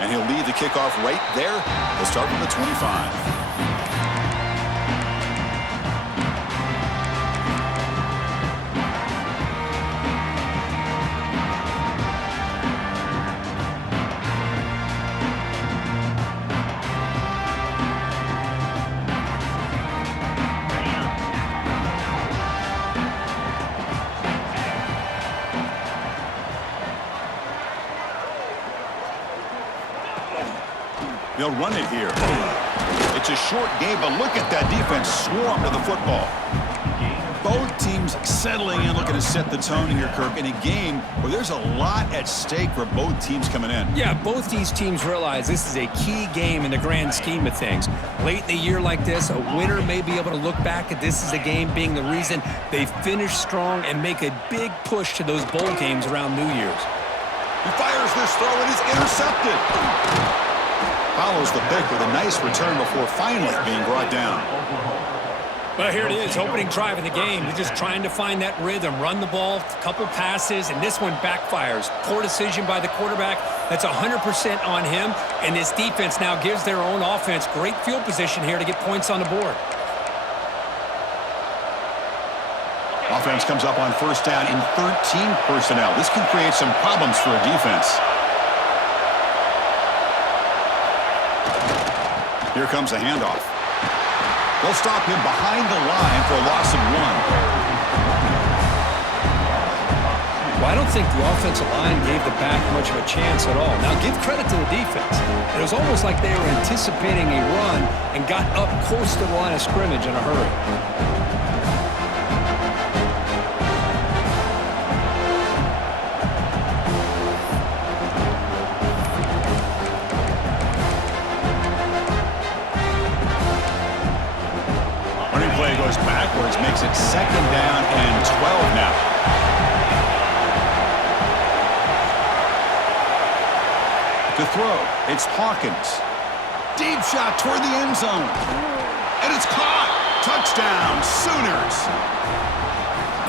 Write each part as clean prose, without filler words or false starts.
And he'll lead the kickoff right there. He'll start from the 25. They'll run it here. It's a short game, but look at that defense swarm to the football. Both teams settling in, looking to set the tone here, Kirk, in a game where there's a lot at stake for both teams coming in. Yeah, both these teams realize this is a key game in the grand scheme of things. Late in the year like this, a winner may be able to look back at this as a game being the reason they finish strong and make a big push to those bowl games around New Year's. He fires this throw and is intercepted. Follows the pick with a nice return before finally being brought down. Well, here it is, opening drive of the game. You're just trying to find that rhythm, run the ball, a couple passes, and this one backfires. Poor decision by the quarterback. That's 100% on him, and this defense now gives their own offense great field position here to get points on the board. Offense comes up on first down in 13 personnel. This can create some problems for a defense. Here comes a handoff. They'll stop him behind the line for a loss of 1. Well, I don't think the offensive line gave the back much of a chance at all. Now, give credit to the defense. It was almost like they were anticipating a run and got up close to the line of scrimmage in a hurry. Goes backwards, makes it second down and 12 now. To throw, it's Hawkins. Deep shot toward the end zone. And it's caught. Touchdown, Sooners.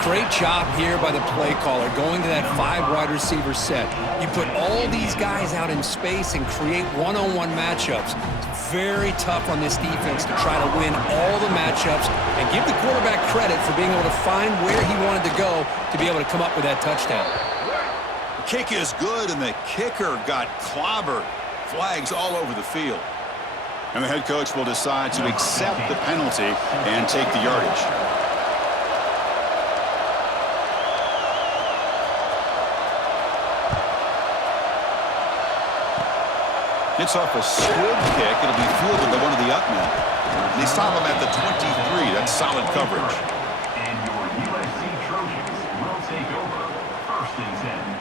Great job here by the play caller, going to that 5 wide receiver set. You put all these guys out in space and create one-on-one matchups. It's very tough on this defense to try to win all the matchups and give the quarterback credit for being able to find where he wanted to go to be able to come up with that touchdown. The kick is good, and the kicker got clobbered. Flags all over the field. And the head coach will decide to accept the penalty and take the yardage. Gets off a squib kick. It'll be fielded by one of the up men. They stop him at the 23. That's solid coverage. And your USC Trojans will take over 1st and 10.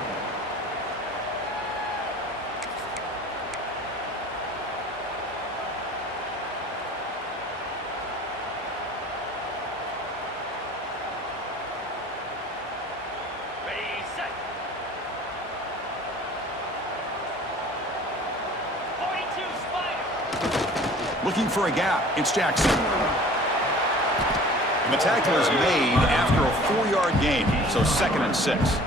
Looking for a gap. It's Jackson. And the tackle is made after a 4-yard gain, so 2nd and 6.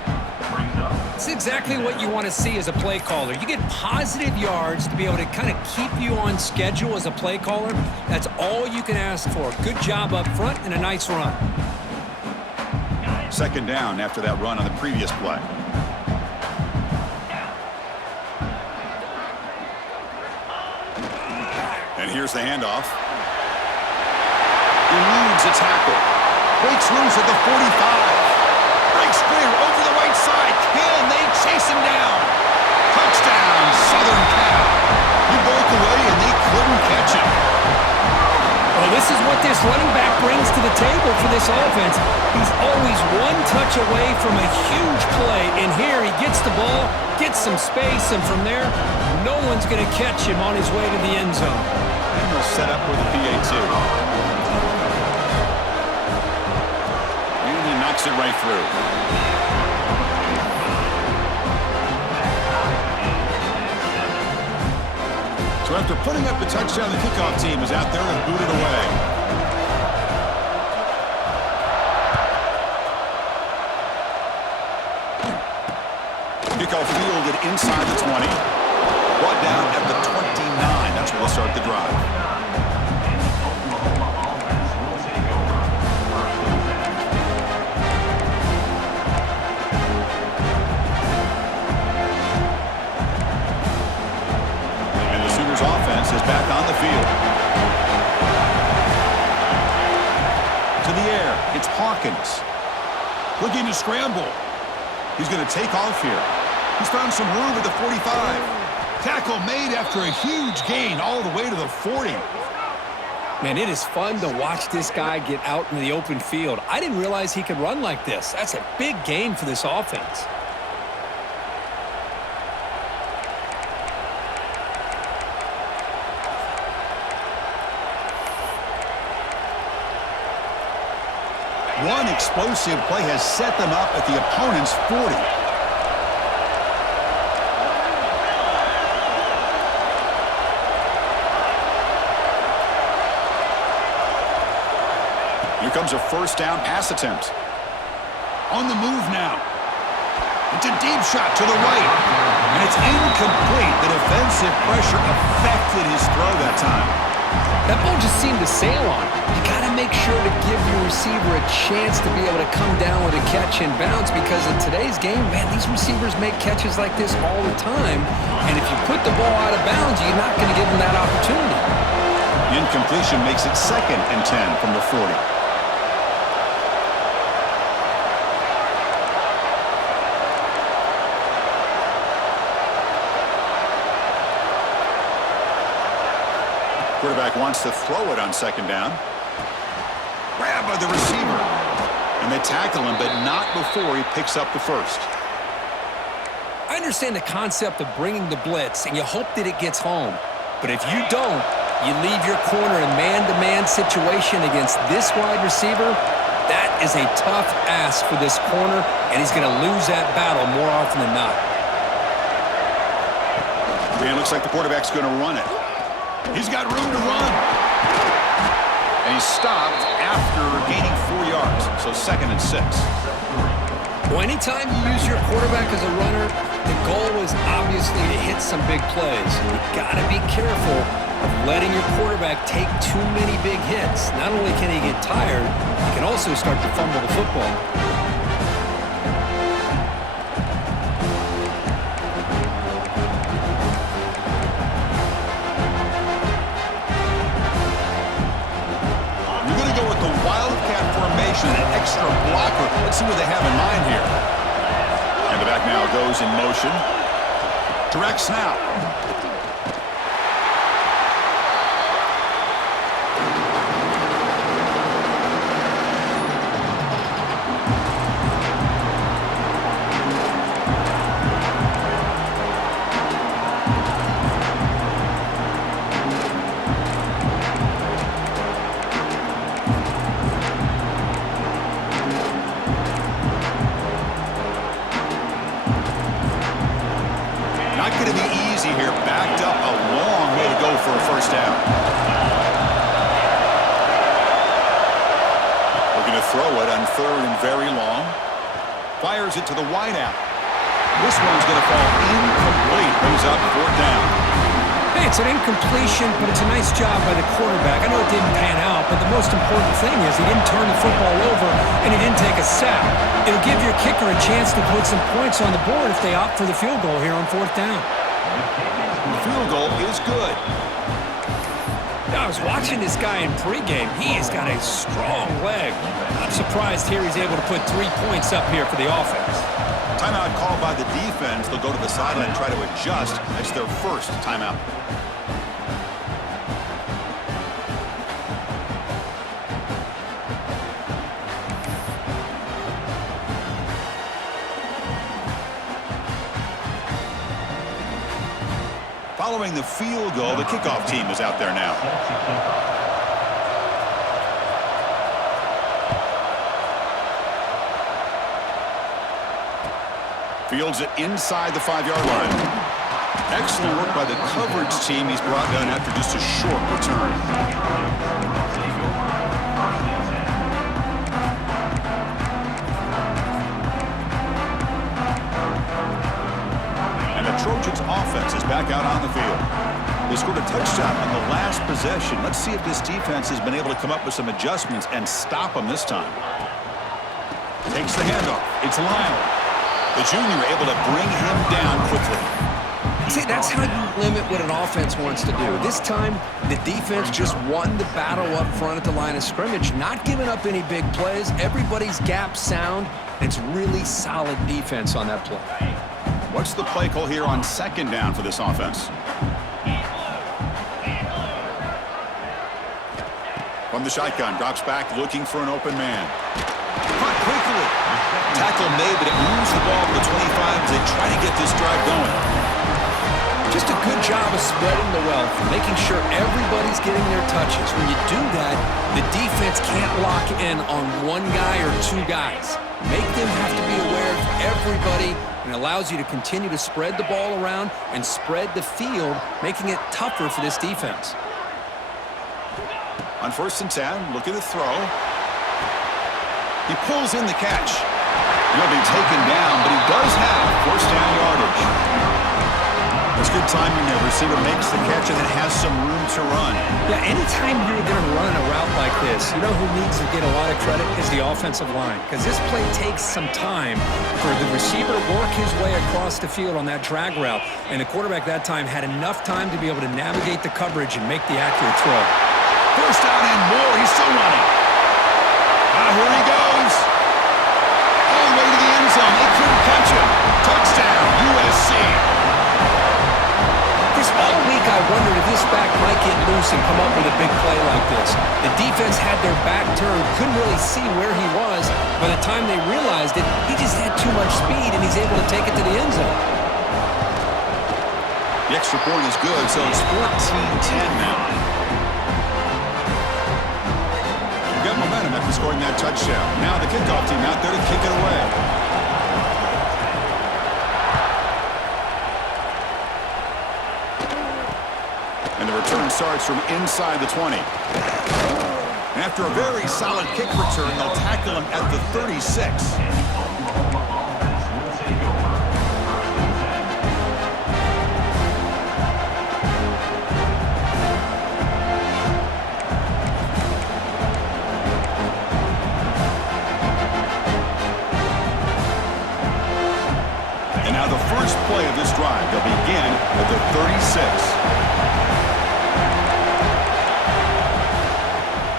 It's exactly what you want to see as a play caller. You get positive yards to be able to kind of keep you on schedule as a play caller. That's all you can ask for. Good job up front and a nice run. 2nd down after that run on the previous play. And here's the handoff. Eludes a tackle. Breaks loose at the 45. Breaks clear over the right side. Can they chase him down? Touchdown, Southern Cal. He broke away and they couldn't catch him. Well, this is what this running back brings to the table for this offense. He's always one touch away from a huge play. And here he gets the ball, gets some space, and from there, no one's going to catch him on his way to the end zone. And they'll set up with a PA2. And he knocks it right through. So after putting up the touchdown, the kickoff team is out there and booted away. Kickoff fielded inside the 20. Brought down at the 29. That's where they'll start the drive. Oklahoma offense will take over. First and 10. And the Sooners offense is back on the field. To the air, it's Hawkins. Looking to scramble. He's going to take off here. He's found some room at the 45. Tackle made after a huge gain all the way to the 40. Man, it is fun to watch this guy get out in the open field. I didn't realize he could run like this. That's a big gain for this offense. One explosive play has set them up at the opponent's 40. Here comes a first down pass attempt. On the move now. It's a deep shot to the right. And it's incomplete. The defensive pressure affected his throw that time. That ball just seemed to sail on him. You got to make sure to give your receiver a chance to be able to come down with a catch and bounce, because in today's game, man, these receivers make catches like this all the time. And if you put the ball out of bounds, you're not going to give them that opportunity. The incompletion makes it 2nd and 10 from the 40. Quarterback wants to throw it on 2nd down. Grabbed by the receiver. And they tackle him, but not before he picks up the first. I understand the concept of bringing the blitz, and you hope that it gets home. But if you don't, you leave your corner in man-to-man situation against this wide receiver. That is a tough ask for this corner, and he's going to lose that battle more often than not. And it looks like the quarterback's going to run it. He's got room to run. And he's stopped after gaining 4 yards. So 2nd and 6. Well, anytime you use your quarterback as a runner, the goal is obviously to hit some big plays. You got to be careful of letting your quarterback take too many big hits. Not only can he get tired, he can also start to fumble the football. An extra blocker. Let's see what they have in mind here. And the back now goes in motion. Direct snap. Not going to be easy here. Backed up a long way to go for a first down. Looking to throw it on 3rd and very long. Fires it to the wideout. This one's going to fall incomplete. Brings up 4th down. Hey, it's an incompletion, but it's a nice job by the quarterback. I know it didn't pan out, but the most important thing is he didn't turn the football over and he didn't take a sack. It'll give your kicker a chance to put some points on the board if they opt for the field goal here on 4th down. The field goal is good. Now, I was watching this guy in pregame. He has got a strong leg. I'm surprised here he's able to put 3 points up here for the offense. Timeout called by the defense. They'll go to the sideline and try to adjust. That's their first timeout. Following the field goal, the kickoff team is out there now. Fields it inside the 5-yard line. Excellent work by the coverage team. He's brought down after just a short return. Trojans offense is back out on the field. They scored a touchdown on the last possession. Let's see if this defense has been able to come up with some adjustments and stop them this time. Takes the handoff. It's Lyle. The junior able to bring him down quickly. See, that's how you limit what an offense wants to do. This time, the defense just won the battle up front at the line of scrimmage, not giving up any big plays. Everybody's gap sound. It's really solid defense on that play. What's the play call here on second down for this offense? From the shotgun, drops back, looking for an open man. Caught quickly. Tackle made, but it moves the ball to the 25 as they try to get this drive going. Just a good job of spreading the wealth, making sure everybody's getting their touches. When you do that, the defense can't lock in on one guy or two guys. Make them have to be aware of everybody, and allows you to continue to spread the ball around and spread the field, making it tougher for this defense. On 1st and 10, look at the throw. He pulls in the catch. He'll be taken down, but he does have first down yardage. It's good timing there. Receiver makes the catch and then has some room to run. Yeah, anytime you're going to run a route like this, you know who needs to get a lot of credit is the offensive line. Because this play takes some time for the receiver to work his way across the field on that drag route. And the quarterback that time had enough time to be able to navigate the coverage and make the accurate throw. First down and more. He's still running. Here he goes. All the way to the end zone. They couldn't catch him. Touchdown, USC. All week I wondered if this back might get loose and come up with a big play like this. The defense had their back turned, couldn't really see where he was. By the time they realized it, he just had too much speed, and he's able to take it to the end zone. The extra point is good, so it's 14-10 now. You've got momentum after scoring that touchdown. Now the kickoff team out there to kick it away. And the return starts from inside the 20. And after a very solid kick return, they'll tackle him at the 36. And now the first play of this drive, they'll begin at the 36.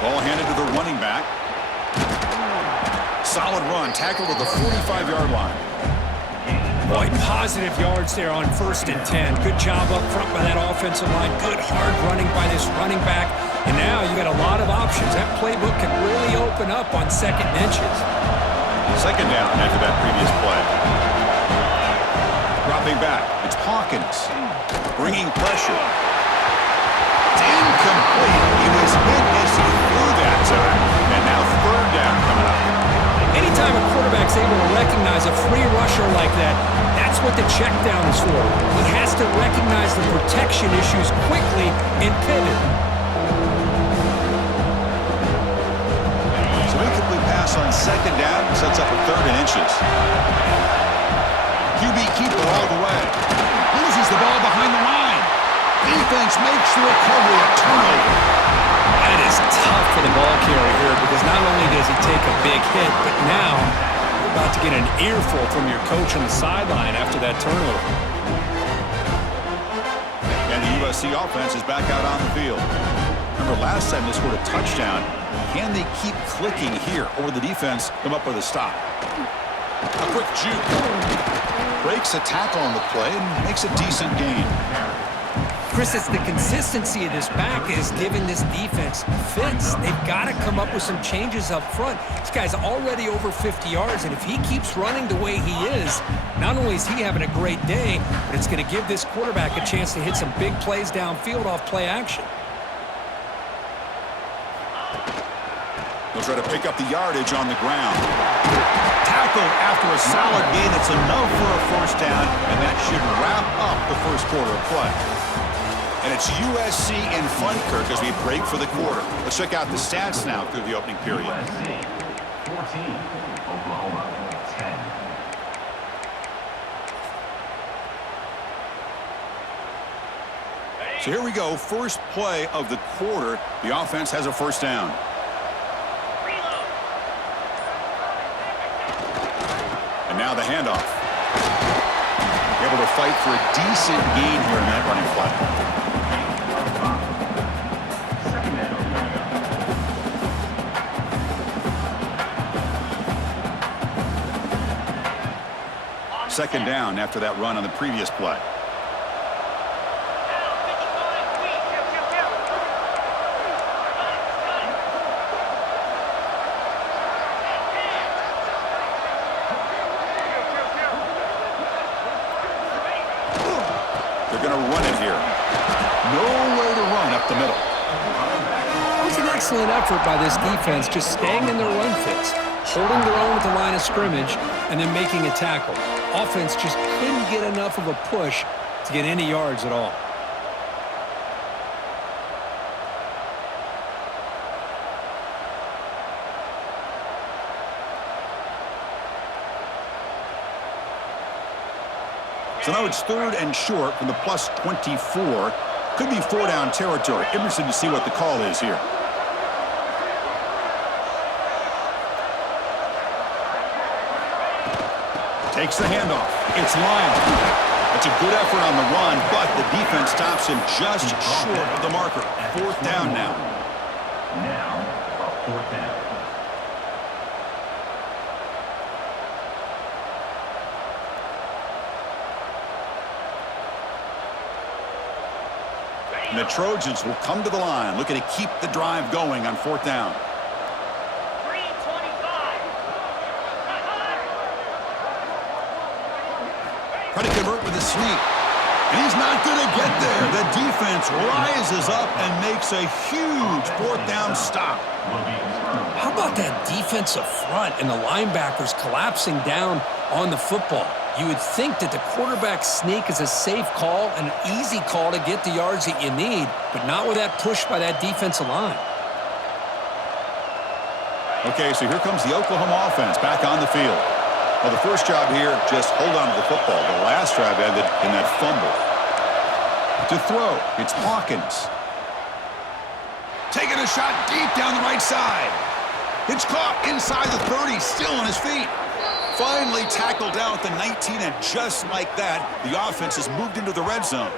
Ball handed to the running back. Solid run, tackled at the 45-yard line. Boy, positive yards there on 1st and 10. Good job up front by that offensive line. Good hard running by this running back. And now you got a lot of options. That playbook can really open up on 2nd and inches. Second down after that previous play. Dropping back, it's Hawkins. Bringing pressure. It's incomplete. He was hit as he threw that time. And now 3rd down coming up. Anytime a quarterback's able to recognize a free rusher like that, that's what the check down is for. He has to recognize the protection issues quickly and pivot. So incomplete pass on 2nd down sets up a 3rd and inches. QB keeper all the way. Loses the ball behind the line. Defense makes the recovery, a turnover. That is tough for the ball carrier here because not only does he take a big hit, but now you're about to get an earful from your coach on the sideline after that turnover. And the USC offense is back out on the field. Remember last time they scored a touchdown. Can they keep clicking here, or will the defense come up with a stop? A quick juke. Breaks a tackle on the play and makes a decent gain. Chris, it's the consistency of this back is giving this defense fits. They've got to come up with some changes up front. This guy's already over 50 yards, and if he keeps running the way he is, not only is he having a great day, but it's going to give this quarterback a chance to hit some big plays downfield off play action. They'll try to pick up the yardage on the ground. Tackled after a solid gain. It's enough for a first down, and that should wrap up the first quarter of play. And it's USC in Funkirk as we break for the quarter. Let's check out the stats now through the opening period. USC 14, Oklahoma 10. So here we go, first play of the quarter. The offense has a first down. And now the handoff. Able to fight for a decent gain here in that running play. Second down after that run on the previous play. They're going to run it here. Nowhere to run up the middle. It was an excellent effort by this defense, just staying in their run fits, holding their own at the line of scrimmage, and then making a tackle. Offense just couldn't get enough of a push to get any yards at all. So now it's third and short from the plus 24. Could be four-down territory. Interested to see what the call is here. Takes the handoff. It's Lyon. That's a good effort on the run, but the defense stops him just short of the marker. Fourth down now. Now, a fourth down. And the Trojans will come to the line, looking to keep the drive going on fourth down. Try to convert with a sweep. And he's not going to get there. The defense rises up and makes a huge fourth down stop. How about that defensive front and the linebackers collapsing down on the football? You would think that the quarterback sneak is a safe call, an easy call to get the yards that you need, but not with that push by that defensive line. Okay, so here comes the Oklahoma offense back on the field. Well, the first job here, just hold on to the football. The last drive ended in that fumble. To throw, it's Hawkins. Taking a shot deep down the right side. It's caught inside the 30, still on his feet. Finally tackled down at the 19, and just like that, the offense has moved into the red zone.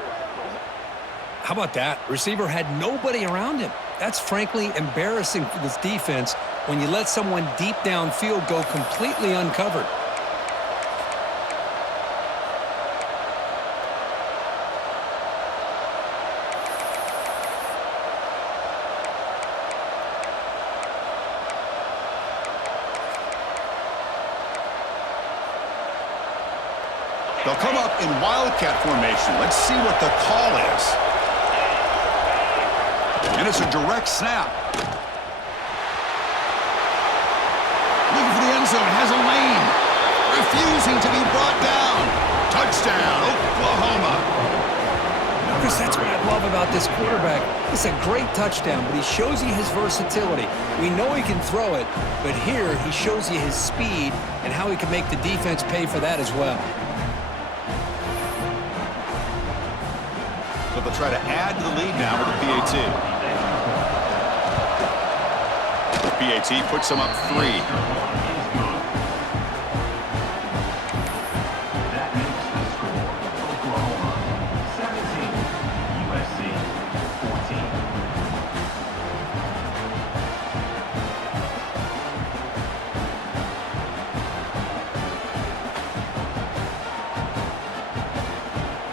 How about that? Receiver had nobody around him. That's frankly embarrassing for this defense when you let someone deep downfield go completely uncovered. They'll come up in wildcat formation. Let's see what the call is. And it's a direct snap. Looking for the end zone. Has a lane. Refusing to be brought down. Touchdown, Oklahoma. Because that's what I love about this quarterback. It's a great touchdown, but he shows you his versatility. We know he can throw it, but here he shows you his speed and how he can make the defense pay for that as well. So they'll try to add to the lead now with the PAT. The PAT puts them up 3. That makes the score Oklahoma 17, USC 14.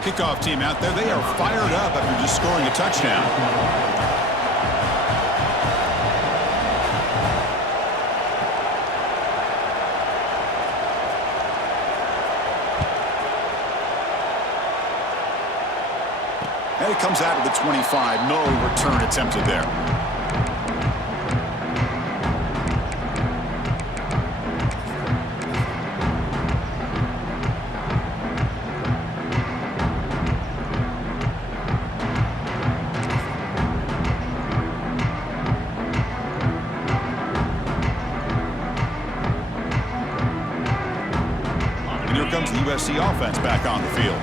Kickoff team out there. They are fired up after just scoring a touchdown. And it comes out of the 25. No return attempted there. And here comes the USC offense back on the field.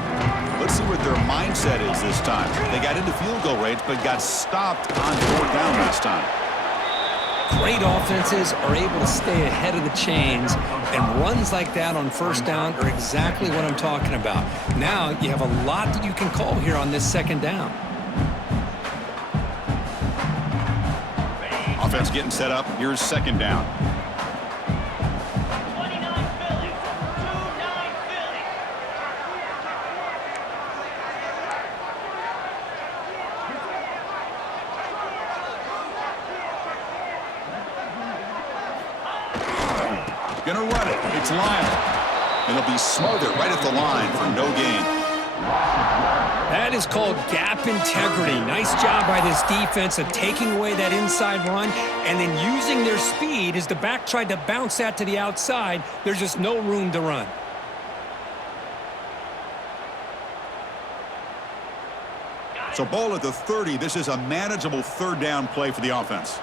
Let's see what their mindset mindset is this time. They got into field goal range, but got stopped on 4th down last time. Great offenses are able to stay ahead of the chains, and runs like that on 1st down are exactly what I'm talking about. Now you have a lot that you can call here on this 2nd down. Offense getting set up. Here's 2nd down. Gonna run it. It's Lionel. And he'll be smothered right at the line for no gain. That is called gap integrity. Nice job by this defense of taking away that inside run and then using their speed as the back tried to bounce that to the outside. There's just no room to run. So ball at the 30. This is a manageable 3rd down play for the offense.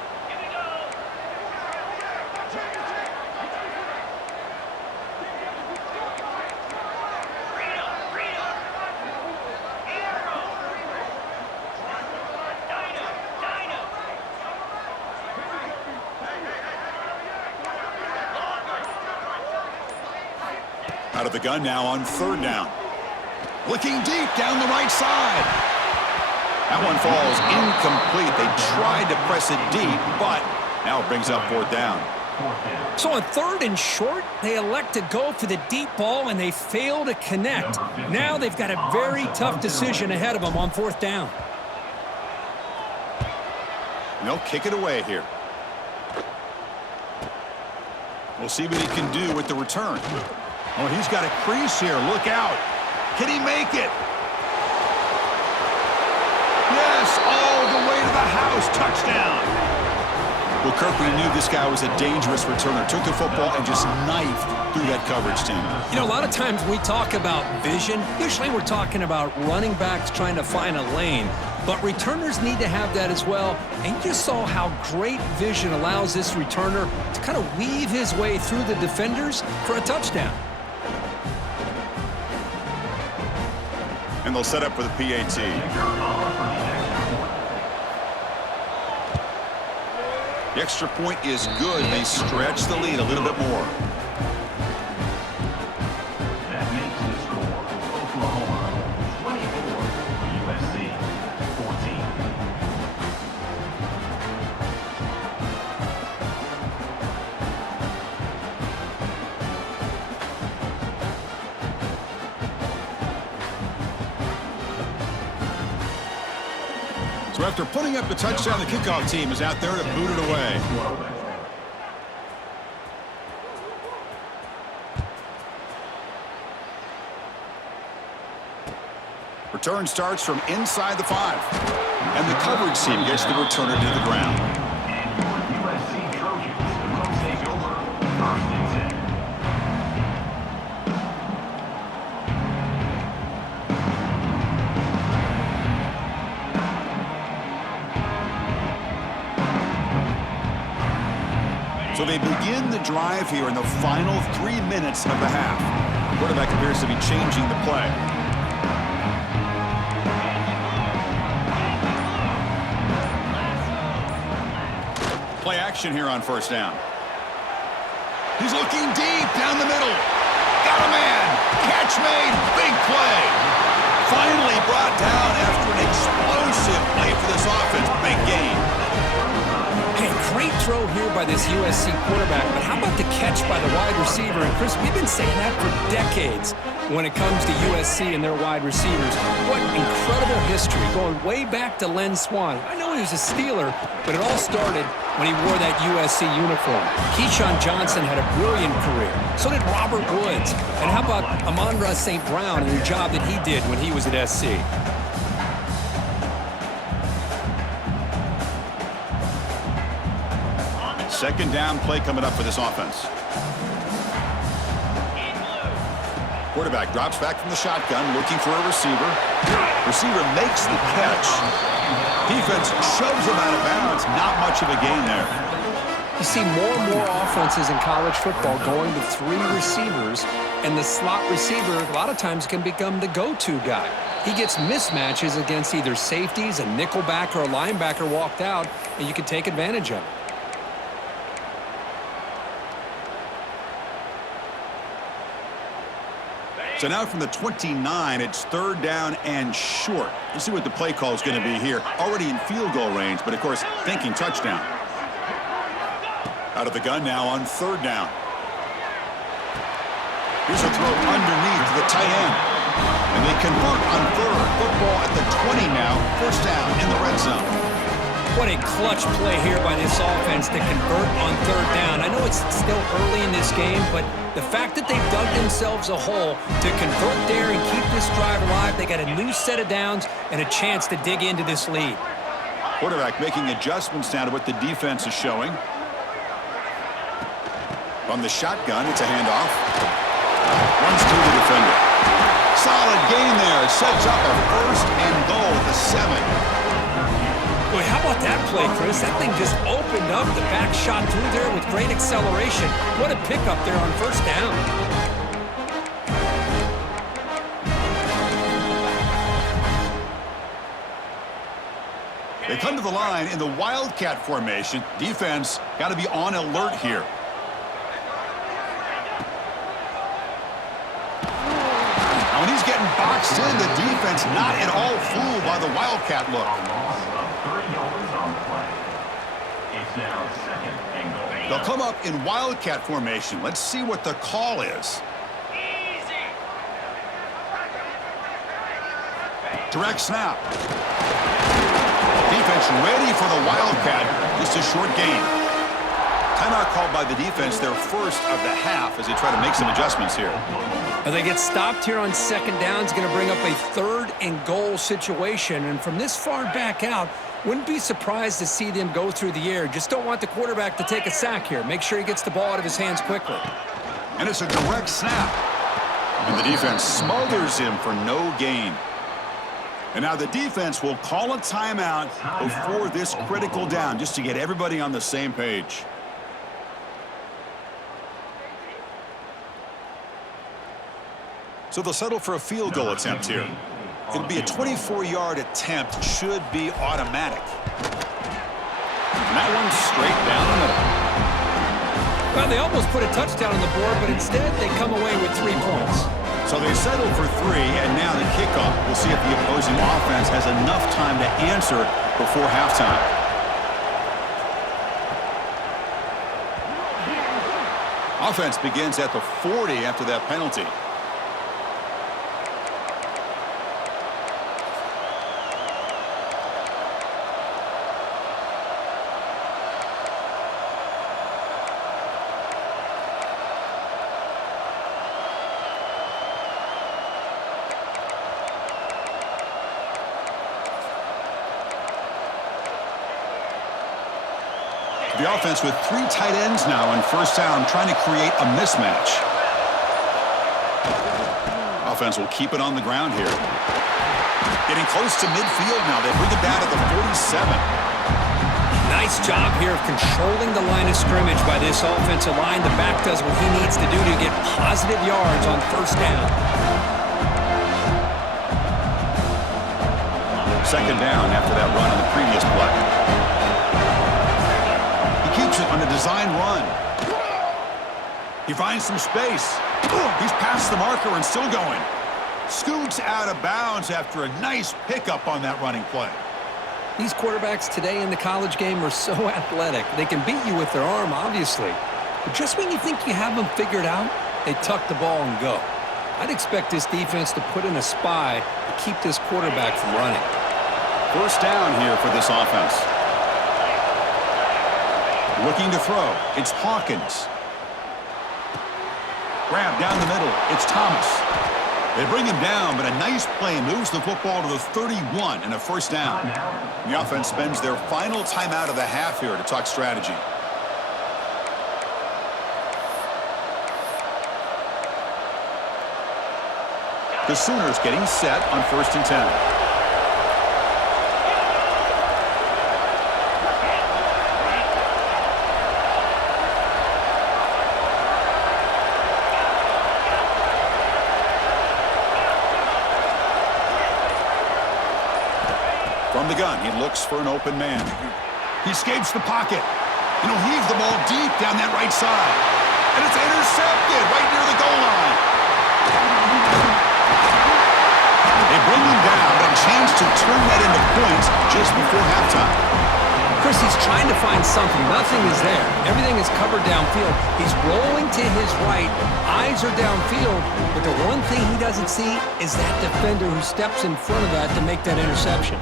Out of the gun now on 3rd down. Looking deep down the right side. That one falls incomplete. They tried to press it deep, but now it brings up 4th down. So on 3rd and short, they elect to go for the deep ball, and they fail to connect. Now they've got a very tough decision ahead of them on 4th down. And they'll kick it away here. We'll see what he can do with the return. Oh, he's got a crease here. Look out. Can he make it? Yes, all the way to the house. Touchdown. Well, Kirkland knew this guy was a dangerous returner. Took the football and just knifed through that coverage team. You know, a lot of times when we talk about vision, usually we're talking about running backs trying to find a lane. But returners need to have that as well. And you saw how great vision allows this returner to kind of weave his way through the defenders for a touchdown. And they'll set up for the PAT. The extra point is good. They stretch the lead a little bit more. That makes the score Oklahoma 24, USC 14. So after putting up the touchdown, the kickoff team is out there to boot it away. Return starts from inside the 5. And the coverage team gets the returner to the ground. And your USC Trojans will take over 1st and 10. So they begin the drive here in the final 3 minutes of the half. The quarterback appears to be changing the play. Play action here on 1st down. He's looking deep down the middle. Got a man. Catch made. Big play. Finally brought down after an explosive play for this offense. Big gain. Hey, great throw here by this USC quarterback, but how about the catch by the wide receiver? And Chris, we've been saying that for decades when it comes to USC and their wide receivers. What incredible history, going way back to Len Swan. I know he was a Steeler, but it all started when he wore that USC uniform. Keyshawn Johnson had a brilliant career. So did Robert Woods. And how about Amon-Ra St. Brown and the job that he did when he was at SC? Second down play coming up for this offense. Quarterback drops back from the shotgun, looking for a receiver. Receiver makes the catch. Defense shoves him out of bounds. Not much of a gain there. You see more and more offenses in college football going to 3 receivers, and the slot receiver a lot of times can become the go-to guy. He gets mismatches against either safeties, a nickelback, or a linebacker walked out, and you can take advantage of it. So now from the 29, it's 3rd down and short. Let's see what the play call is going to be here. Already in field goal range, but of course, thinking touchdown. Out of the gun now on 3rd down. Here's a throw underneath to the tight end. And they convert on 3rd. Football at the 20 now. 1st down in the red zone. What a clutch play here by this offense to convert on 3rd down. I know it's still early in this game, but the fact that they've dug themselves a hole to convert there and keep this drive alive, they got a new set of downs and a chance to dig into this lead. Quarterback making adjustments now to what the defense is showing. On the shotgun, it's a handoff. Runs to the defender. Solid gain there. Sets up a 1st and goal at the 7. Boy, how about that play, Chris? That thing just opened up. The back shot through there with great acceleration. What a pickup there on 1st down. They come to the line in the Wildcat formation. Defense got to be on alert here. Now when he's getting boxed in, the defense not at all fooled by the Wildcat look. They'll come up in Wildcat formation. Let's see what the call is. Direct snap. Defense ready for the Wildcat. Just a short gain. Timeout called by the defense, their 1st of the half, as they try to make some adjustments here. They get stopped here on 2nd down. It's going to bring up a 3rd and goal situation. And from this far back out, wouldn't be surprised to see them go through the air. Just don't want the quarterback to take a sack here. Make sure he gets the ball out of his hands quickly. And it's a direct snap. And the defense smothers him for no gain. And now the defense will call a timeout before this critical down, just to get everybody on the same page. So they'll settle for a field goal attempt here. It'll be a 24-yard attempt, should be automatic. And that one's straight down the middle. Well, they almost put a touchdown on the board, but instead they come away with 3 points. So they settle for 3, and now the kickoff. We'll see if the opposing offense has enough time to answer before halftime. Offense begins at the 40 after that penalty. The offense with 3 tight ends now on 1st down, trying to create a mismatch. Offense will keep it on the ground here. Getting close to midfield now. They bring it down to the 47. Nice job here of controlling the line of scrimmage by this offensive line. The back does what he needs to do to get positive yards on 1st down. 2nd down after that run on the previous play. Keeps it on a design run. He finds some space. He's past the marker and still going. Scoots out of bounds after a nice pickup on that running play. These quarterbacks today in the college game are so athletic. They can beat you with their arm, obviously. But just when you think you have them figured out, they tuck the ball and go. I'd expect this defense to put in a spy to keep this quarterback from running. 1st down here for this offense. Looking to throw. It's Hawkins. Grab down the middle. It's Thomas. They bring him down, but a nice play moves the football to the 31 and a 1st down. The offense spends their final timeout of the half here to talk strategy. The Sooners getting set on 1st and 10. From the gun, he looks for an open man. He escapes the pocket. And he'll heave the ball deep down that right side. And it's intercepted right near the goal line. They bring him down, but a chance to turn that into points just before halftime. Chris, he's trying to find something. Nothing is there. Everything is covered downfield. He's rolling to his right. Eyes are downfield. But the one thing he doesn't see is that defender who steps in front of that to make that interception.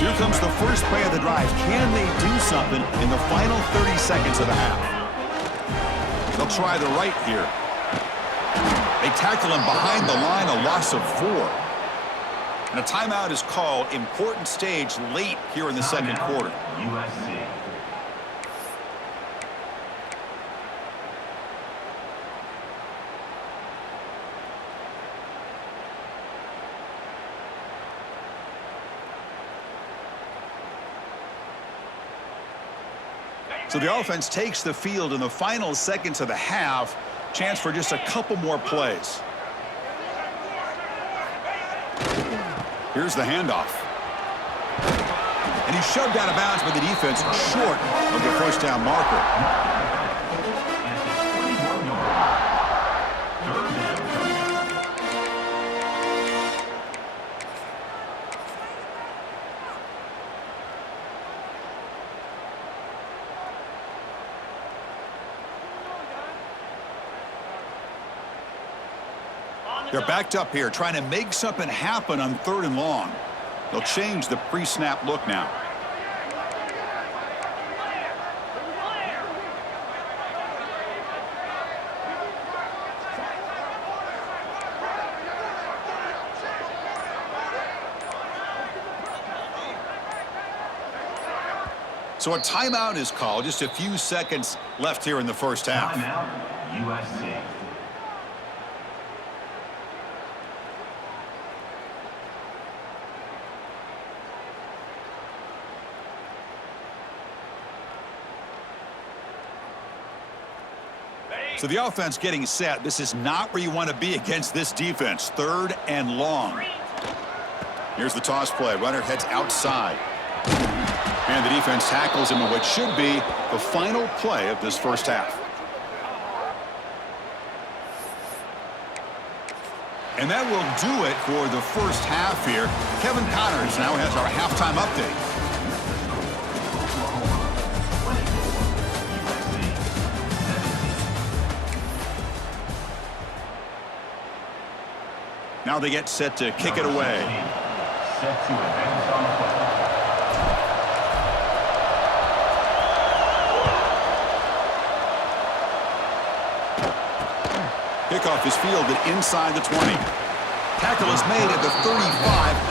Here comes the first play of the drive. Can they do something in the final 30 seconds of the half? They'll try the right here. They tackle him behind the line, a loss of 4. And a timeout is called. Important stage late here in the second quarter. USC. So the offense takes the field in the final seconds of the half. Chance for just a couple more plays. Here's the handoff. And he's shoved out of bounds by the defense short of the first down marker. They're backed up here, trying to make something happen on 3rd and long. They'll change the pre-snap look now. So a timeout is called. Just a few seconds left here in the first half. Timeout, USC. So the offense getting set. This is not where you want to be against this defense. 3rd and long. Here's the toss play. Runner heads outside. And the defense tackles him in what should be the final play of this first half. And that will do it for the first half here. Kevin Connors now has our halftime update. Now they get set to kick it away. Set to advance on the play. Kickoff is fielded inside the 20. Tackle is made at the 35.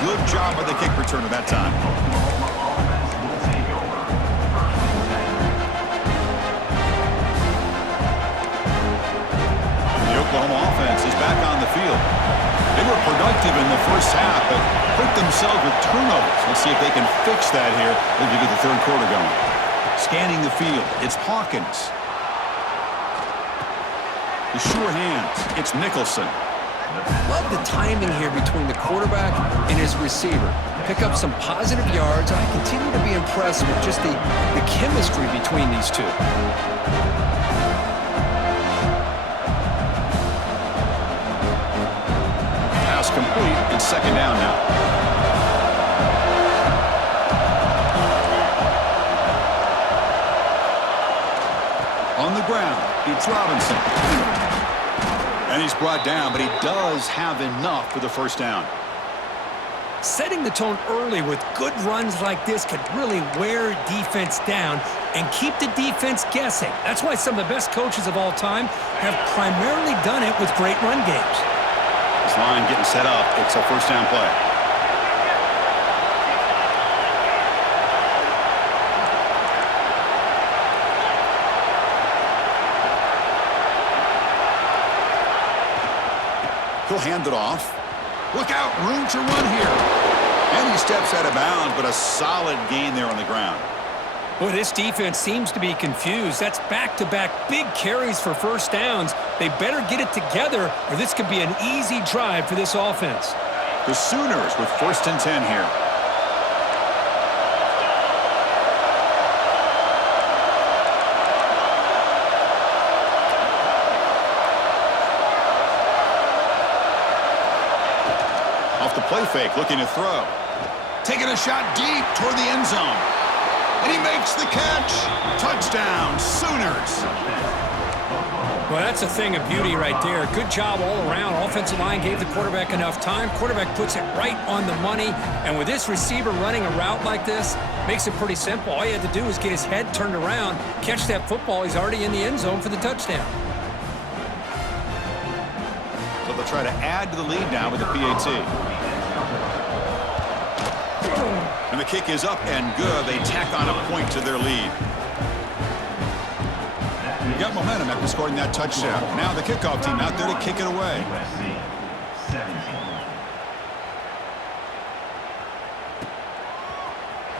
Good job by the kick returner that time. The Oklahoma offense is back on the field. They were productive in the first half, but hurt themselves with turnovers. Let's see if they can fix that here as we get the third quarter going. Scanning the field, it's Hawkins. The sure hands, it's Nicholson. Love the timing here between the quarterback and his receiver. Pick up some positive yards, and I continue to be impressed with just the chemistry between these two. Pass complete. It's 2nd down now. On the ground, it's Robinson. And he's brought down, but he does have enough for the first down. Setting the tone early with good runs like this could really wear defense down and keep the defense guessing. That's why some of the best coaches of all time have primarily done it with great run games. This line getting set up. It's a first down play. He'll hand it off. Look out, room to run here. And he steps out of bounds, but a solid gain there on the ground. Well, this defense seems to be confused. That's back-to-back big carries for first downs. They better get it together, or this could be an easy drive for this offense. The Sooners with 1st and 10 here. Off the play fake, looking to throw. Taking a shot deep toward the end zone. And he makes the catch. Touchdown, Sooners. Well, that's a thing of beauty right there. Good job all around. Offensive line gave the quarterback enough time. Quarterback puts it right on the money. And with this receiver running a route like this, makes it pretty simple. All you had to do is get his head turned around, catch that football. He's already in the end zone for the touchdown. So they'll try to add to the lead now with the PAT. And the kick is up and good. They tack on a point to their lead. You got momentum after scoring that touchdown. Now the kickoff team out there to kick it away. USC 17.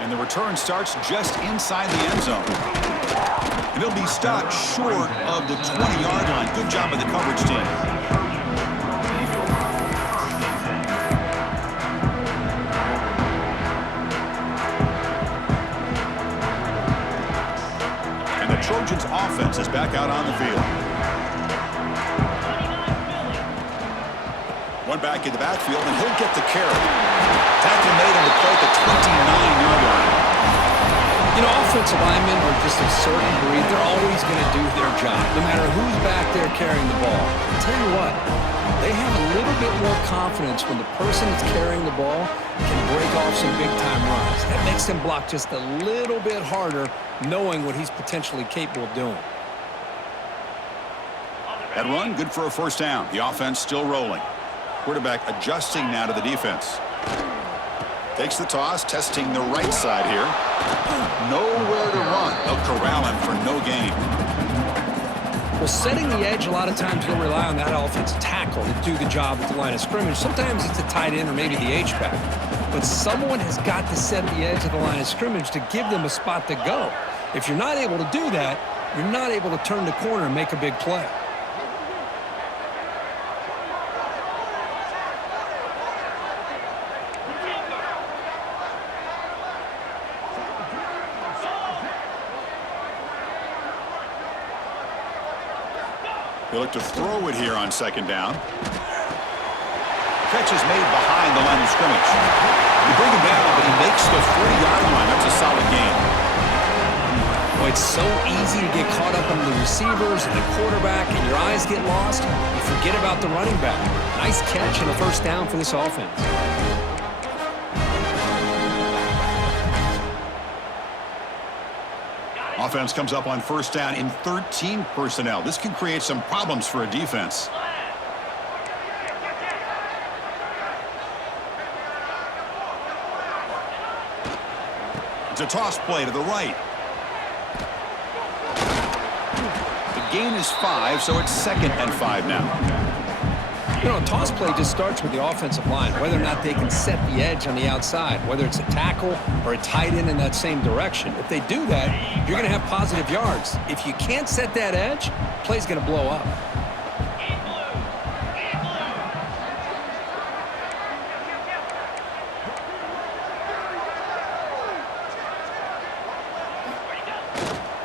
And the return starts just inside the end zone. And it'll be stopped short of the 20-yard line. Good job by the coverage team. Trojans offense is back out on the field. One back in the backfield, and he'll get the carry. Tackle made on the play at the 29-yard line. You know, offensive linemen are just a certain breed. They're always going to do their job, no matter who's back there carrying the ball. I'll tell you what, they have a little bit more confidence when the person that's carrying the ball can break off some big-time runs. That makes them block just a little bit harder, knowing what he's potentially capable of doing. That run, good for a first down. The offense still rolling. Quarterback adjusting now to the defense. Takes the toss, testing the right side here. Nowhere to run. They'll corral him for no gain. Well, setting the edge, a lot of times they'll rely on that offensive tackle to do the job at the line of scrimmage. Sometimes it's a tight end or maybe the H-back. But someone has got to set the edge of the line of scrimmage to give them a spot to go. If you're not able to do that, you're not able to turn the corner and make a big play. They look to throw it here on 2nd down. Catch is made behind the line of scrimmage. You bring him down, but he makes the 40-yard line. That's a solid gain. Well, it's so easy to get caught up on the receivers and the quarterback, and your eyes get lost. You forget about the running back. Nice catch and a first down for this offense. Offense comes up on 1st down in 13 personnel. This can create some problems for a defense. It's a toss play to the right. The gain is 5, so it's 2nd and 5 now. You know, a toss play just starts with the offensive line, whether or not they can set the edge on the outside, whether it's a tackle or a tight end in that same direction. If they do that, you're going to have positive yards. If you can't set that edge, play's going to blow up.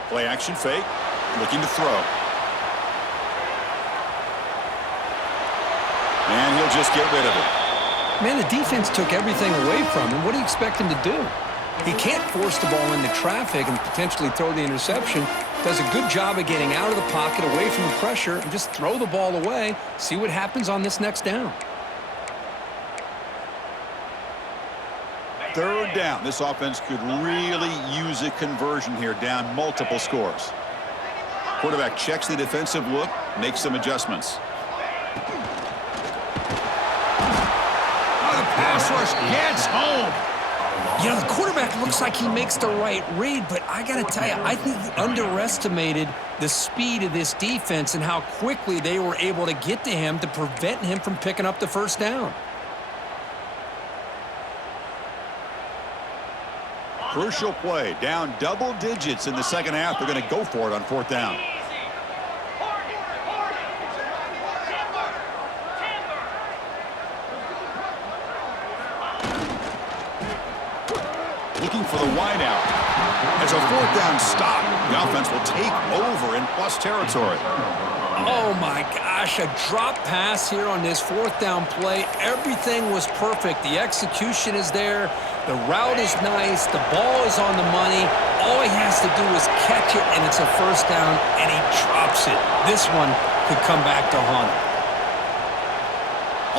Play action fake, looking to throw. And he'll just get rid of it. Man, the defense took everything away from him. What do you expect him to do? He can't force the ball into traffic and potentially throw the interception. Does a good job of getting out of the pocket, away from the pressure, and just throw the ball away. See what happens on this next down. 3rd down. This offense could really use a conversion here, down multiple scores. Quarterback checks the defensive look, makes some adjustments. Pass rush gets home. You know, the quarterback looks like he makes the right read, but I got to tell you, I think he underestimated the speed of this defense and how quickly they were able to get to him to prevent him from picking up the first down. Crucial play. Down double digits in the second half. They're going to go for it on fourth down. Looking for the wideout. As a fourth down stop, the offense will take over in plus territory. Oh my gosh, a drop pass here on this fourth down play. Everything was perfect. The execution is there. The route is nice. The ball is on the money. All he has to do is catch it, and it's a first down, and he drops it. This one could come back to haunt him.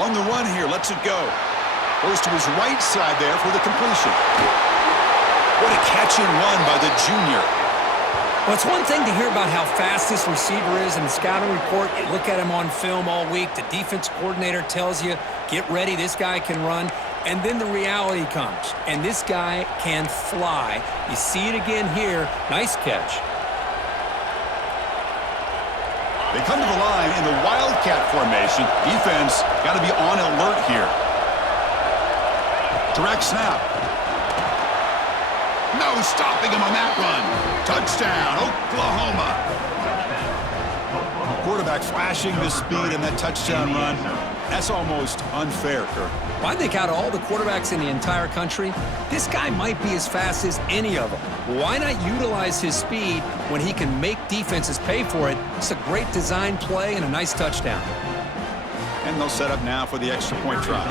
On the run here, lets it go. Goes to his right side there for the completion. What a catch and run by the junior. Well, it's one thing to hear about how fast this receiver is in the scouting report. You look at him on film all week. The defense coordinator tells you, get ready, this guy can run. And then the reality comes, and this guy can fly. You see it again here. Nice catch. They come to the line in the Wildcat formation. Defense got to be on alert here. Direct snap. No stopping him on that run. Touchdown, Oklahoma. Quarterback flashing the speed in that touchdown run. That's almost unfair, Kirk. Well, I think out of all the quarterbacks in the entire country, this guy might be as fast as any of them. Why not utilize his speed when he can make defenses pay for it? It's a great design play and a nice touchdown. And they'll set up now for the extra point try.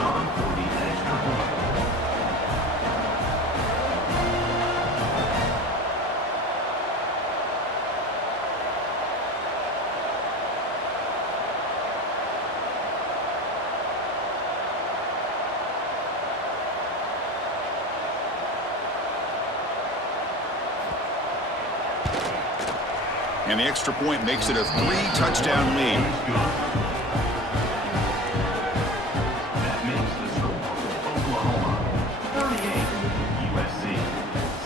And the extra point makes it a 3-touchdown lead. That makes the score Oklahoma 38, USC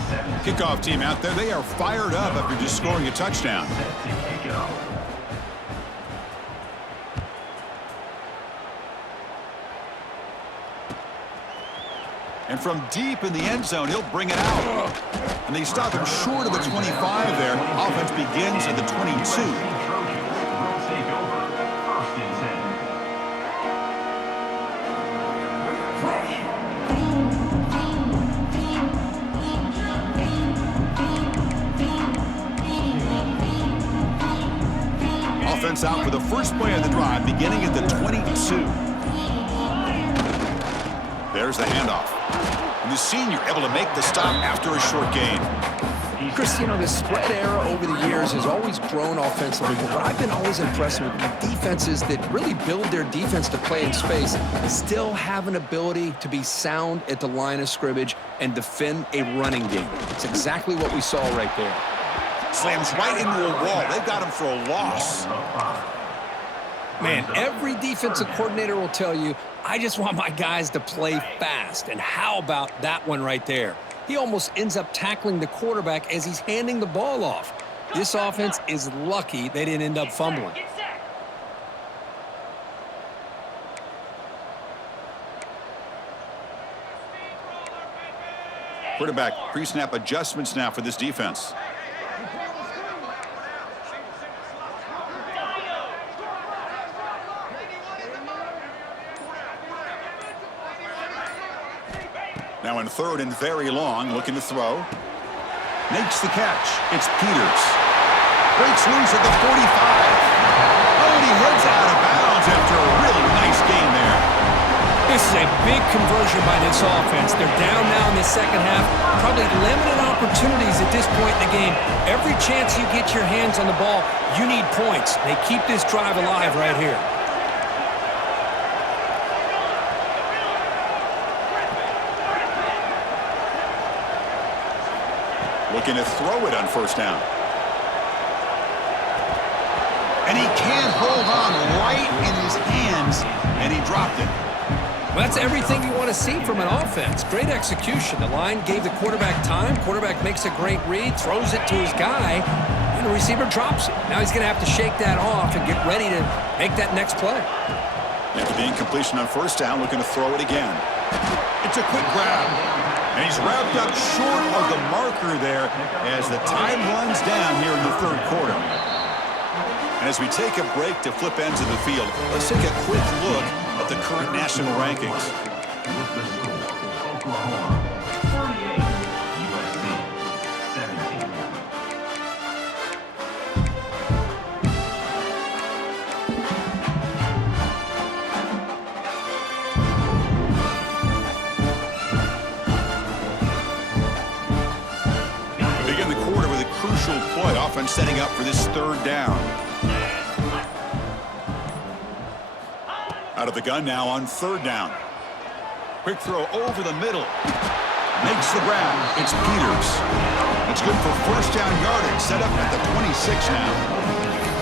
17. Kickoff team out there, they are fired up after just scoring a touchdown. Set to kick it off. And from deep in the end zone, he'll bring it out. And they stop him short of the 25 there. Offense begins at the 22. Trojans will take over first and 10. Offense out for the first play of the drive, beginning at the 22. There's the handoff. And the senior able to make the stop after a short gain. Chris, you know, the spread era over the years has always grown offensively, but what I've been always impressed with the defenses that really build their defense to play in space still have an ability to be sound at the line of scrimmage and defend a running game. It's exactly what we saw right there. Slams right into a wall. They got him for a loss. Man, every defensive coordinator will tell you, I just want my guys to play fast. And how about that one right there? He almost ends up tackling the quarterback as he's handing the ball off. This offense is lucky they didn't end up fumbling. Quarterback pre-snap adjustments now for this defense. Now in third and very long, looking to throw. Makes the catch. It's Peters. Breaks loose at the 45. Oh, and he heads out of bounds after a really nice game there. This is a big conversion by this offense. They're down now in the second half. Probably limited opportunities at this point in the game. Every chance you get your hands on the ball, you need points. They keep this drive alive right here. Looking to throw it on first down. And he can't hold on right in his hands, and he dropped it. Well, that's everything you want to see from an offense. Great execution. The line gave the quarterback time. Quarterback makes a great read, throws it to his guy, and the receiver drops it. Now he's going to have to shake that off and get ready to make that next play. After the incompletion on first down, looking to throw it again. It's a quick grab. And he's wrapped up short of the marker there as the time runs down here in the third quarter. And as we take a break to flip ends of the field, let's take a quick look at the current national rankings. With the score, Oklahoma 48, USC 17. Begin the quarter with a crucial play, offense setting up for this third down. Out of the gun now on third down. Quick throw over the middle. Makes the grab. It's Peters. It's good for first down yardage. Set up at the 26 now.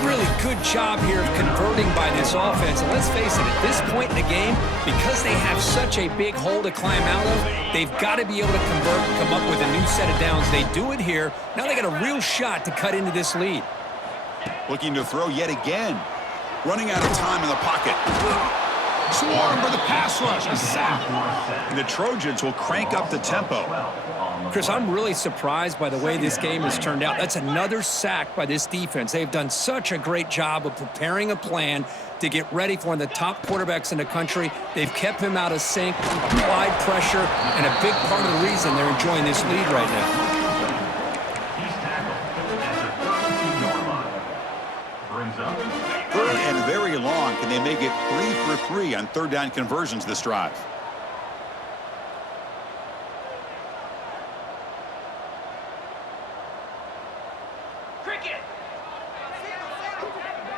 Really good job here of converting by this offense. And let's face it, at this point in the game, because they have such a big hole to climb out of, they've got to be able to convert and come up with a new set of downs. They do it here. Now they got a real shot to cut into this lead. Looking to throw yet again. Running out of time in the pocket. Swarm for the pass rush. A sack. And the Trojans will crank up the tempo. Chris, I'm really surprised by the way this game has turned out. That's another sack by this defense. They've done such a great job of preparing a plan to get ready for one of the top quarterbacks in the country. They've kept him out of sync, applied pressure, and a big part of the reason they're enjoying this lead right now. He's tackled at the 32-yard line. Brings up. Third and very long. Can they make it 3 for 3 on third down conversions this drive?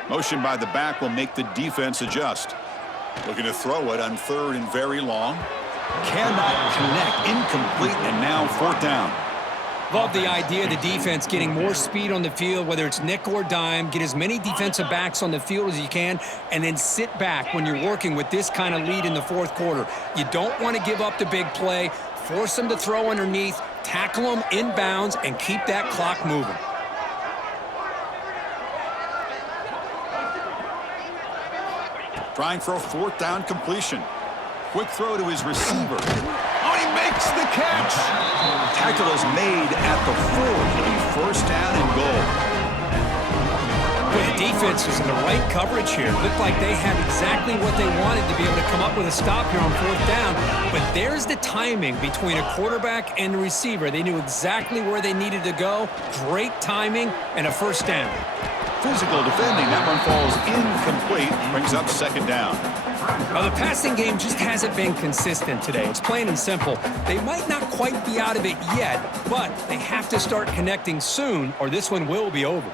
Motion by the back will make the defense adjust. Looking to throw it on third and very long. Cannot connect. Incomplete, and now fourth down. Love the idea of the defense getting more speed on the field, whether it's nickel or dime, get as many defensive backs on the field as you can, and then sit back when you're working with this kind of lead in the fourth quarter. You don't want to give up the big play, force them to throw underneath, tackle them inbounds, and keep that clock moving. Trying for a fourth down completion. Quick throw to his receiver. Oh, he makes the catch. Tackle is made at the 4. It'll be first down and goal. Well, the defense was in the right coverage here. Looked like they had exactly what they wanted to be able to come up with a stop here on fourth down. But there's the timing between a quarterback and the receiver. They knew exactly where they needed to go. Great timing and a first down. Physical defending. That one falls incomplete. Brings up second down. Now, the passing game just hasn't been consistent today. It's plain and simple. They might not quite be out of it yet, but they have to start connecting soon or this one will be over.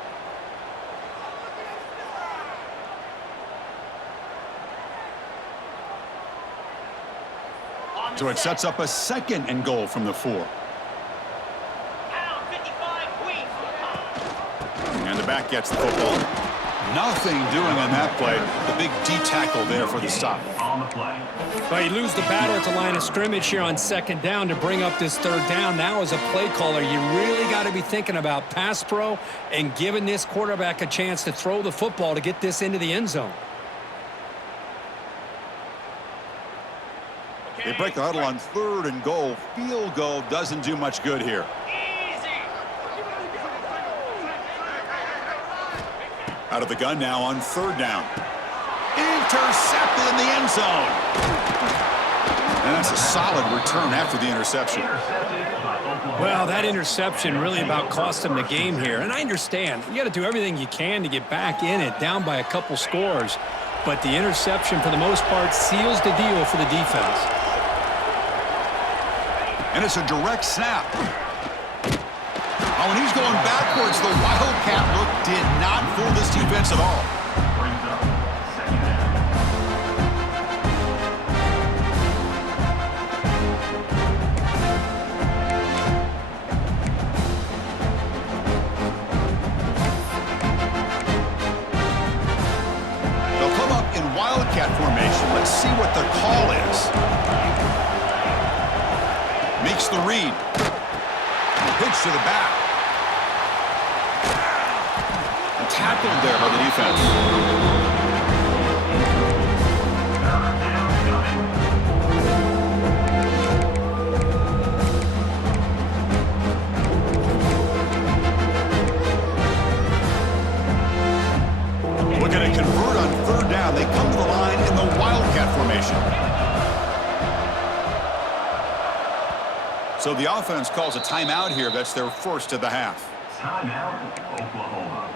So it sets up a second and goal from the 4. And the back gets the football. Nothing doing on that play. The big D tackle there for the stop. On the play. But you lose the battle at the line of scrimmage here on second down to bring up this third down. Now as a play caller, you really got to be thinking about pass pro and giving this quarterback a chance to throw the football to get this into the end zone. They break the huddle on third and goal. Field goal doesn't do much good here. Out of the gun now on third down. Intercepted in the end zone. And that's a solid return after the interception. Well, that interception really about cost them the game here. And I understand. You got to do everything you can to get back in it, down by a couple scores. But the interception, for the most part, seals the deal for the defense. And it's a direct snap. Oh, and he's going backwards. The Wildcat look did not fool this defense at all. Brings up second down. They'll come up in Wildcat formation. Let's see what the call is. Makes the read. Pitch to the back. Tackled there by the defense. They come to the line in the Wildcat formation. So the offense calls a timeout here. That's their first of the half. Timeout, Oklahoma.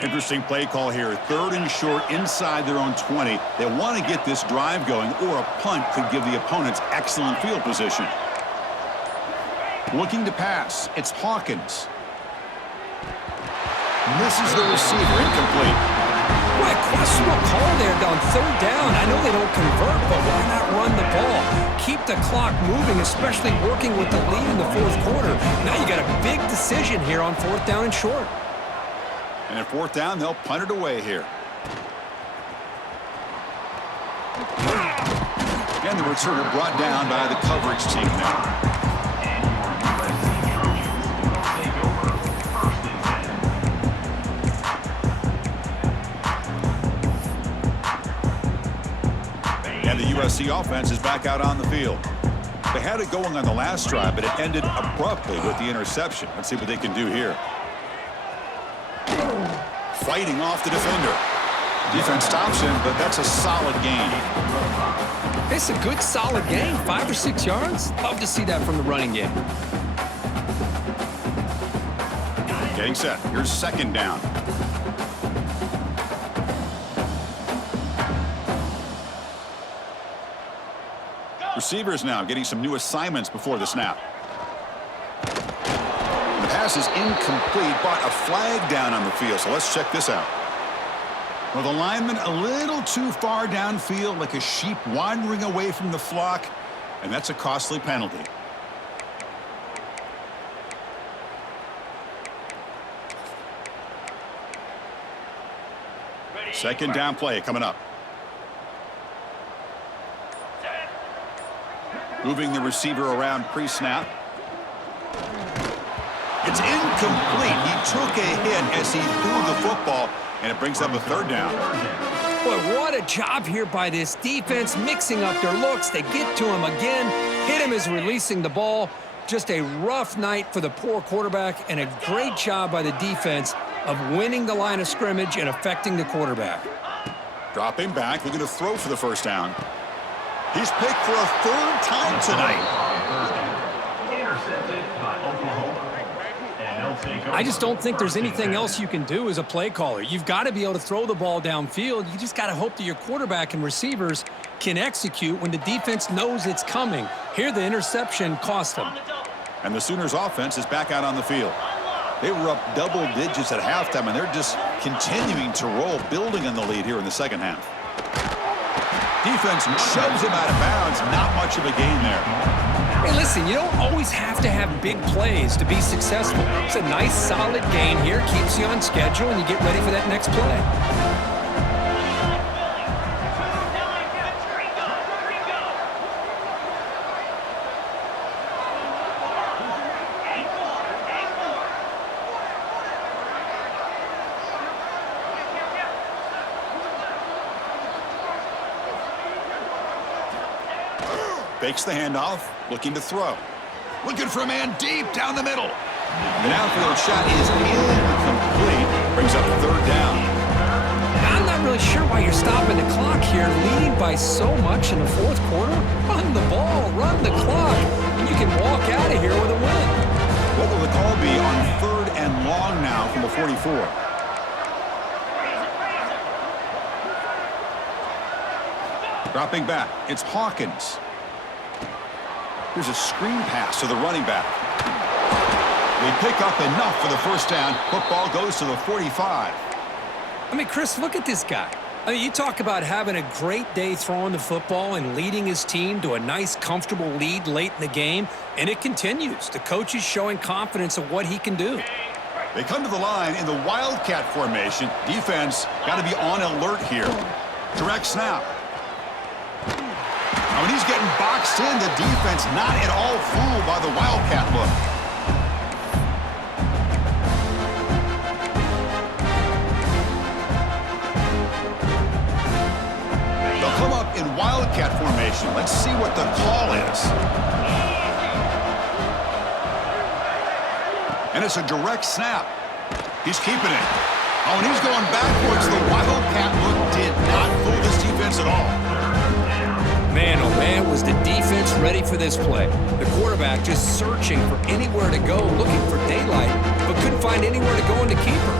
Interesting play call here. 3rd and short inside their own 20. They want to get this drive going, or a punt could give the opponents excellent field position. Looking to pass. It's Hawkins. Misses the receiver. Incomplete. Boy, a questionable call there on 3rd down. I know they don't convert, but why not run the ball? Keep the clock moving, especially working with the lead in the 4th quarter. Now you got a big decision here on 4th down and short. And at 4th down, they'll punt it away here. And the returner brought down by the coverage team now. And the USC offense is back out on the field. They had it going on the last drive, but it ended abruptly with the interception. Let's see what they can do here. Fighting off the defender. Defense stops him, but that's a solid gain. It's a good, solid gain. 5 or 6 yards. Love to see that from the running game. Getting set. Here's 2nd down. Receivers now getting some new assignments before the snap. The pass is incomplete, but a flag down on the field, so let's check this out. Well, the lineman a little too far downfield, like a sheep wandering away from the flock, and that's a costly penalty. Second down play coming up. Moving the receiver around pre-snap. It's incomplete. He took a hit as he threw the football, and it brings up a 3rd down. Boy, what a job here by this defense, mixing up their looks. They get to him again. Hit him as releasing the ball. Just a rough night for the poor quarterback, and a great job by the defense of winning the line of scrimmage and affecting the quarterback. Dropping back, looking to throw for the 1st down. He's picked for a 3rd time tonight. Intercepted by Oklahoma. And they'll take over. I just don't think there's anything else you can do as a play caller. You've got to be able to throw the ball downfield. You just got to hope that your quarterback and receivers can execute when the defense knows it's coming. Here, the interception cost them. And the Sooners offense is back out on the field. They were up double digits at halftime, and they're just continuing to roll, building on the lead here in the 2nd half. Defense shoves him out of bounds. Not much of a gain there. Hey, listen, you don't always have to have big plays to be successful. It's a nice, solid gain here. Keeps you on schedule, and you get ready for that next play. Fakes the handoff, looking to throw. Looking for a man deep down the middle. The downfield shot is incomplete. Brings up 3rd down. I'm not really sure why you're stopping the clock here, leading by so much in the 4th quarter. Run the ball, run the clock, and you can walk out of here with a win. What will the call be on 3rd and long now from the 44? Dropping back, it's Hawkins. Here's a screen pass to the running back. They pick up enough for the 1st down. Football goes to the 45. I mean, Chris, look at this guy. I mean, you talk about having a great day throwing the football and leading his team to a nice, comfortable lead late in the game, and it continues. The coach is showing confidence of what he can do. They come to the line in the Wildcat formation. Defense got to be on alert here. Direct snap. When he's getting boxed in, the defense not at all fooled by the Wildcat look. come up in wildcat formation. Let's see what the call is. And it's a direct snap. He's keeping it. Oh, and he's going backwards. The wildcat look did not fool this defense at all. Man, oh man, was the defense ready for this play. The quarterback just searching for anywhere to go, looking for daylight, but couldn't find anywhere to go in the keeper.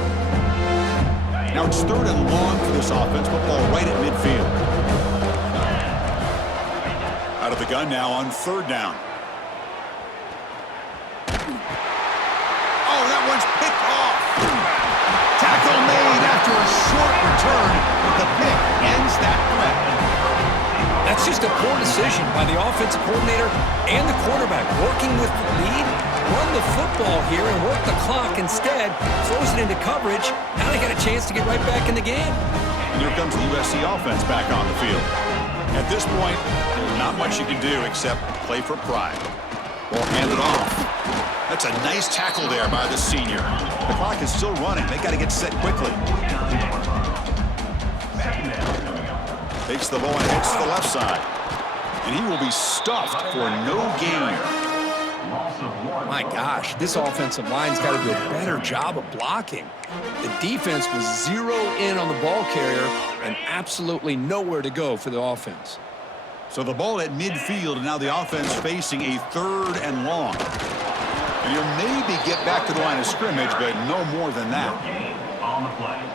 Now it's 3rd and long for this offense. Football right at midfield. Out of the gun now on 3rd down. Oh, that one's picked off. Tackle made after a short return, but the pick ends that threat. That's just a poor decision by the offensive coordinator and the quarterback. Working with the lead, run the football here and work the clock instead. Throws it into coverage. Now they got a chance to get right back in the game. And here comes the USC offense back on the field. At this point, there's not much you can do except play for pride. Ball handed off. That's a nice tackle there by the senior. The clock is still running. They got to get set quickly. Takes the ball and hits the left side. And he will be stuffed for no gain. My gosh, this offensive line's got to do a better job of blocking. The defense was 0 in on the ball carrier and absolutely nowhere to go for the offense. So the ball at midfield, and now the offense facing a 3rd and long. And you'll maybe get back to the line of scrimmage, but no more than that.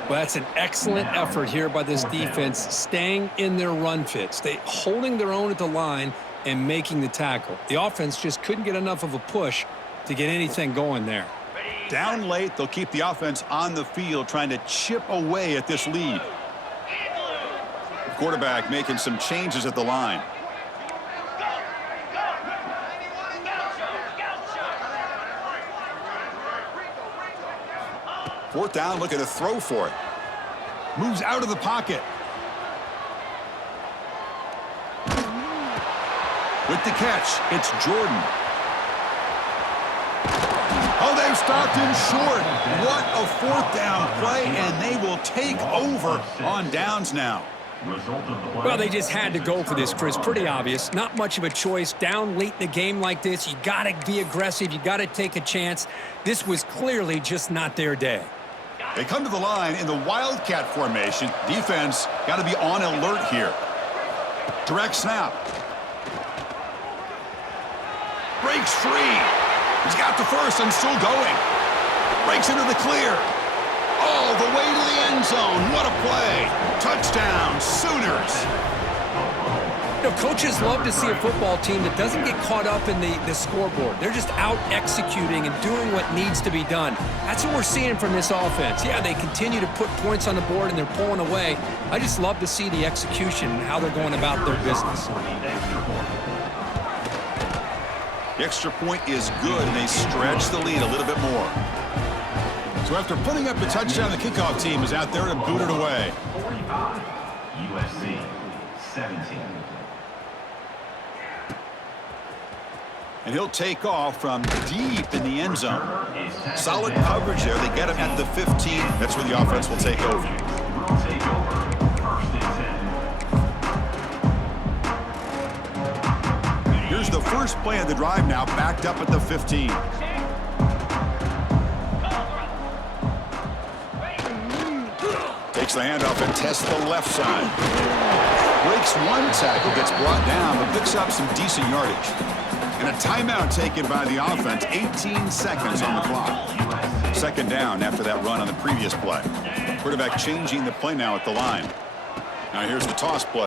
Well, that's an excellent effort here by this defense, staying in their run fit, holding their own at the line and making the tackle. The offense just couldn't get enough of a push to get anything going there. Down late, they'll keep the offense on the field trying to chip away at this lead. The quarterback making some changes at the line. Fourth down, looking to throw for it. Moves out of the pocket. With the catch, it's Jordan. Oh, they've stopped him short. What a 4th down play, and they will take over on downs now. Well, they just had to go for this, Chris. Pretty obvious. Not much of a choice. Down late in a game like this, you got to be aggressive. You got to take a chance. This was clearly just not their day. They come to the line in the wildcat formation. Defense got to be on alert here. Direct snap. Breaks free. He's got the first and still going. Breaks into the clear. All the way to the end zone. What a play. Touchdown, Sooners. You know, coaches love to see a football team that doesn't get caught up in the scoreboard. They're just out executing and doing what needs to be done. That's what we're seeing from this offense. Yeah, they continue to put points on the board and they're pulling away. I just love to see the execution and how they're going about their business. The extra point is good, and they stretch the lead a little bit more. So after putting up the touchdown, the kickoff team is out there to boot it away. 45, USC 17. And he'll take off from deep in the end zone. Solid coverage there. They get him at the 15. That's where the offense will take over. Here's the first play of the drive now, backed up at the 15. Takes the handoff and tests the left side. Breaks one tackle, gets brought down, but picks up some decent yardage. And a timeout taken by the offense, 18 seconds on the clock. 2nd down after that run on the previous play. Quarterback changing the play now at the line. Now here's the toss play.